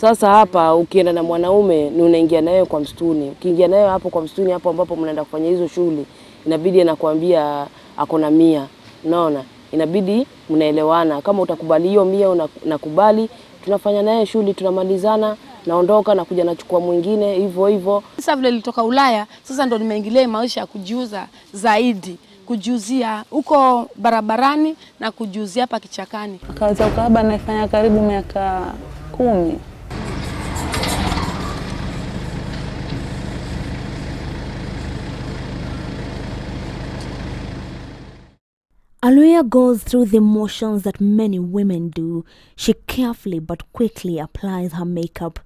Sasa hapa ukienda na mwanaume ni unaingia naye kwa msituni. Ukiingia naye hapo kwa msituni hapo ambapo mnaenda kufanya hizo shughuli, inabidi anakuambia ako na 100. Unaona? Inabidi mnaelewana. Kama utakubali hiyo 100 unakubali, tunafanya naye shughuli, tunamalizana, naondoka na kuja nachukua mwingine hivyo hivyo. Sasa vile nilitoka Ulaya, sasa ndo nimeingilia maisha ya kujiuza zaidi, kujuzia huko barabarani na kujuzia hapa kichakani. Kazi ya ukahaba naifanya karibu miaka 10. Aluya goes through the motions that many women do. She carefully but quickly applies her makeup.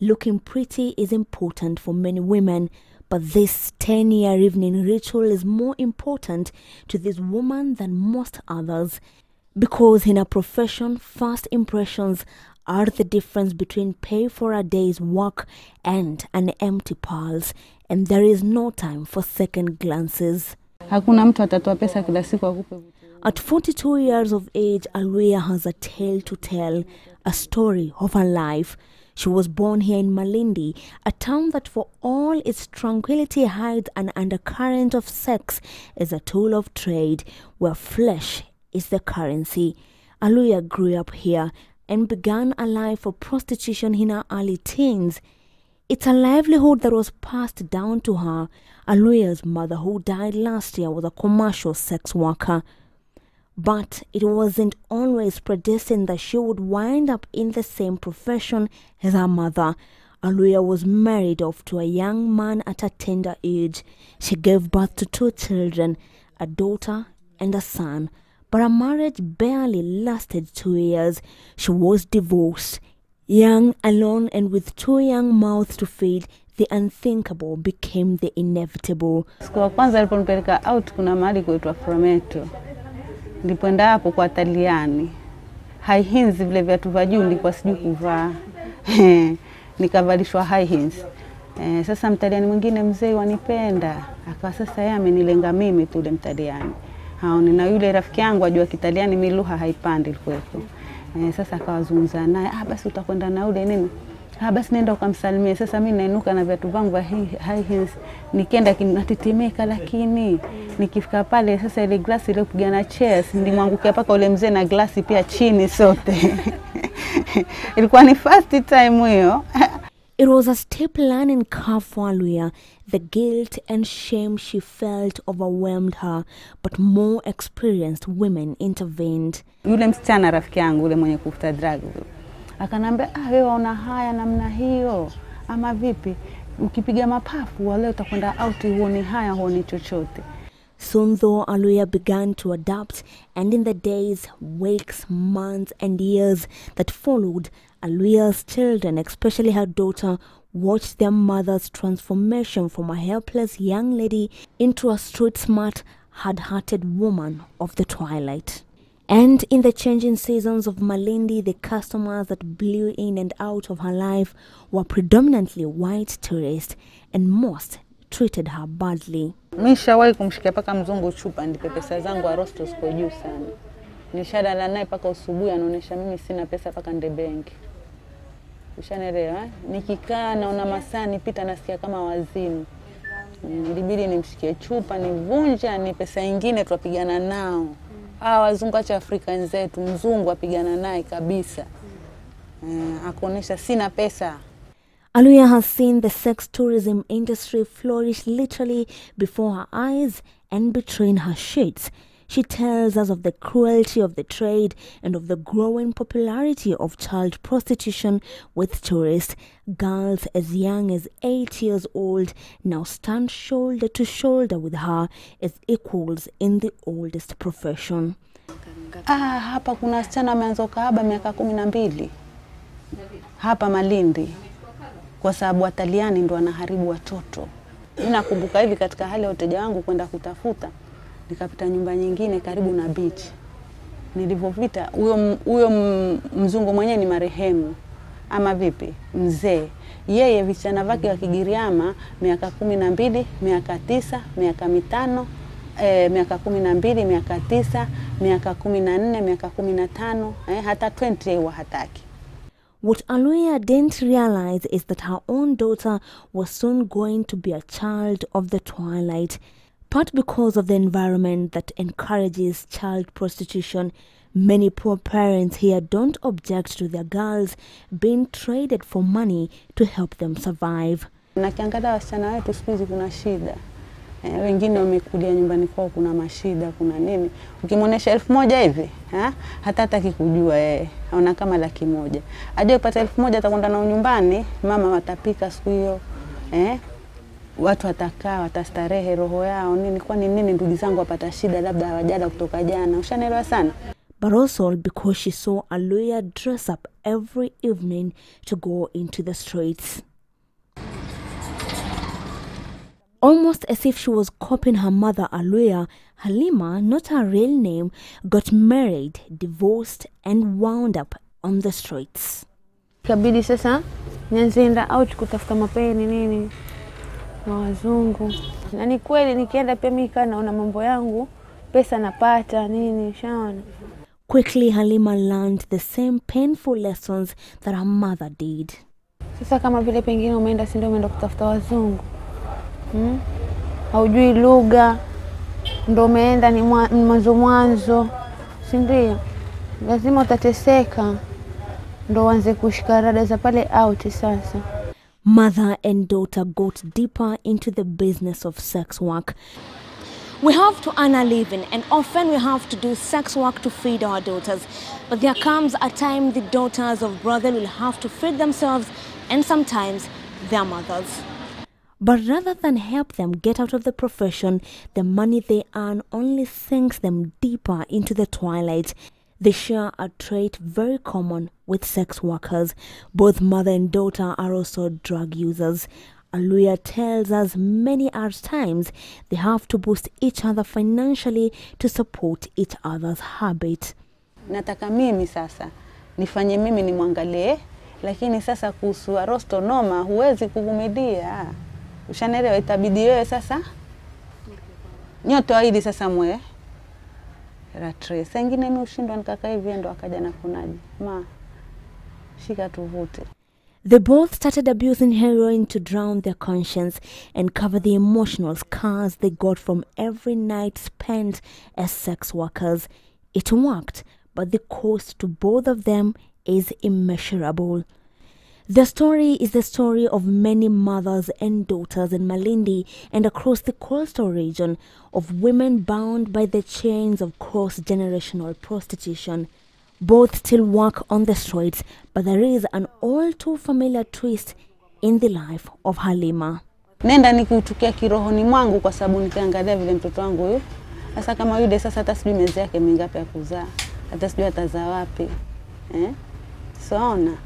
Looking pretty is important for many women, but this 10-year evening ritual is more important to this woman than most others, because in her profession, first impressions are the difference between pay for a day's work and an empty pulse, and there is no time for second glances. Hakuna mtu atatoa pesa kila siku akupe. At 42 years of age, Aluya has a tale to tell, a story of her life. She was born here in Malindi, a town that for all its tranquility hides an undercurrent of sex as a tool of trade, where flesh is the currency. Aluya grew up here and began a life of prostitution in her early teens. It's a livelihood that was passed down to her. Aluya's mother, who died last year, was a commercial sex worker. But it wasn't always predestined that she would wind up in the same profession as her mother. Aluya was married off to a young man at a tender age. She gave birth to 2 children, a daughter and a son. But her marriage barely lasted 2 years. She was divorced. Young, alone, and with 2 young mouths to feed, the unthinkable became the inevitable. Siku ya kwanza aliponipeleka out kuna mahali kuitwa Prometo. Nilipoenda hapo kwa Italiani. High heels vile viatu vya juu nilikuwa sijui kuvaa. Nikavalishwa high heels. Sasa mtaliani mwingine mzee wanipenda. Akawa sasa yeye amenilenga mimi tu ule mtaliani. Haoni na yule rafiki yangu ajua Kitaliani mimi lugha haipandi kwetu. Sasa akawazungumza naye, basi utakwenda na ule nini? Basi nenda ukamsalimie. Sasa mimi nainuka na viatu vangu vya high heels. Nikaenda kinatitimeka, lakini nikifika pale sasa ile glasi ile kupigana chairs nilimwangukia paka ule mzee na glasi pia chini sote. Ilikuwa ni first time hiyo. It was a steep learning curve for Aluya. The guilt and shame she felt overwhelmed her, but more experienced women intervened. Yule msichana rafiki yangu yule mwenye kufuta drug akanambia, wewe una haya namna hiyo ama vipi? Ukipiga mapafu wale utakwenda out, huoni haya, huoni chochote. Soon though, Aluya began to adapt, and in the days, weeks, months and years that followed, Aluya's children, especially her daughter, watched their mother's transformation from a helpless young lady into a street-smart, hard-hearted woman of the twilight. And in the changing seasons of Malindi, the customers that blew in and out of her life were predominantly white tourists, and most treated her badly. Nishawahi kumshikia paka mzungu chupa, ndipo pesa zangu arosto ziko juu sana. Nishadala naye paka usubuhi anaonesha mimi sina pesa paka nde benki. Ushanelewa? Nikikaa naona masaa nipita nasikia kama wazimu. Ilibidi nimshikie chupa, nivunja, ni pesa nyingine tupigana nao. Wazungu acha Afrika wenzetu, mzungu apigana naye kabisa. Akaonesha sina pesa. Aluya has seen the sex tourism industry flourish literally before her eyes and between her sheets. She tells us of the cruelty of the trade and of the growing popularity of child prostitution with tourists. Girls as young as 8 years old now stand shoulder to shoulder with her as equals in the oldest profession. Hapa kuna wasichana wameanza kahaba miaka 12. Hapa Malindi. Kwa sababu Wataliani ndo wanaharibu watoto. Ninakumbuka hivi katika hali ya wateja wangu kwenda kutafuta, nikapita nyumba nyingine karibu na beach. Nilivopita huyo mzungu mwenyewe ni marehemu ama vipi, mzee. Yeye vichana vake wa Kigiriama miaka 12, miaka 9, miaka 5, miaka 12, miaka 9, miaka 14, miaka 15, hata 20 yeye hataki. What Aluya didn't realize is that her own daughter was soon going to be a child of the twilight. Part because of the environment that encourages child prostitution, many poor parents here don't object to their girls being traded for money to help them survive. Na kiangalia wasichana wetu siku hizi kuna shida. Wengine wamekulia nyumbani kwao kuna mashida, kuna nini. Ukimwonesha 1000 hivi, hata hataki kujua yeye. Aona kama 100,000. Ajue upata 1000 atakwenda nao nyumbani, mama watapika siku hiyo. Watu watakaa, watastarehe roho yao nini, kwa nini ndugu zangu wapata shida labda hawajala kutoka jana. Ushanielewa sana. But also because she saw Aluya dress up every evening to go into the streets. Almost as if she was copying her mother Aluya, Halima, not her real name, got married, divorced and wound up on the streets. Kabidi sasa nyanzenda out kutafuta mapeni nini na wazungu. Na ni kweli nikienda pia mimi naona mambo yangu, pesa napata nini, shaona. Quickly Halima learned the same painful lessons that her mother did. Sasa kama vile pengine umeenda si ndio umeenda kutafuta wazungu. Haujui lugha, ndio umeenda ni mwanzo, si ndio? Lazima utateseka. Ndo wanze kushika rada za pale out sasa. Mother and daughter got deeper into the business of sex work. We have to earn a living and often we have to do sex work to feed our daughters. But there comes a time the daughters of brother will have to feed themselves and sometimes their mothers. But rather than help them get out of the profession, the money they earn only sinks them deeper into the twilight. They share a trait very common with sex workers. Both mother and daughter are also drug users. Aluya tells us many times they have to boost each other financially to support each other's habit. Nataka mimi sasa nifanye mimi nimwangalie, lakini sasa kuhusu arosto noma huwezi kuvumilia. Ushanelewa, itabidi wewe sasa nyoto hili sasa mwe ratre. Sengine mimi ushindwa nikaka hivi ndo akaja na kunaji. Shika tuvute. They both started abusing heroin to drown their conscience and cover the emotional scars they got from every night spent as sex workers. It worked, but the cost to both of them is immeasurable. The story is the story of many mothers and daughters in Malindi and across the coastal region of women bound by the chains of cross-generational prostitution. Both still work on the streets, but there is an all too familiar twist in the life of Halima. Nenda nikutukia kirohoni mwangu kwa sababu nikiangalia vile mtoto wangu huyu. Sasa kama yule sasa hata sijui miezi yake mingapi ya kuzaa. Hata sijui atazaa wapi. Saona.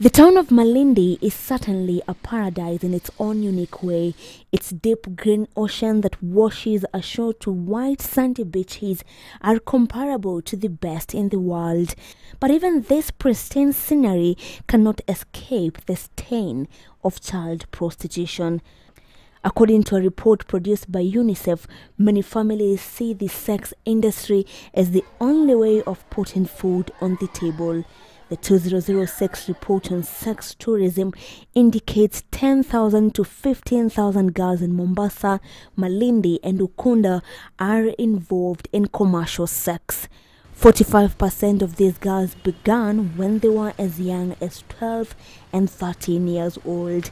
The town of Malindi is certainly a paradise in its own unique way. Its deep green ocean that washes ashore to white sandy beaches are comparable to the best in the world. But even this pristine scenery cannot escape the stain of child prostitution. According to a report produced by UNICEF, many families see the sex industry as the only way of putting food on the table. The 2006 report on sex tourism indicates 10,000 to 15,000 girls in Mombasa, Malindi and Ukunda are involved in commercial sex. 45% of these girls began when they were as young as 12 and 13 years old.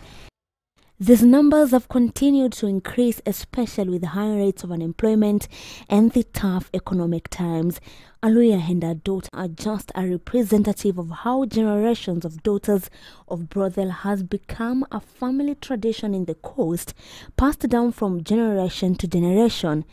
These numbers have continued to increase, especially with high rates of unemployment and the tough economic times. Aluya and her daughter are just a representative of how generations of daughters of brothel has become a family tradition in the coast, passed down from generation to generation.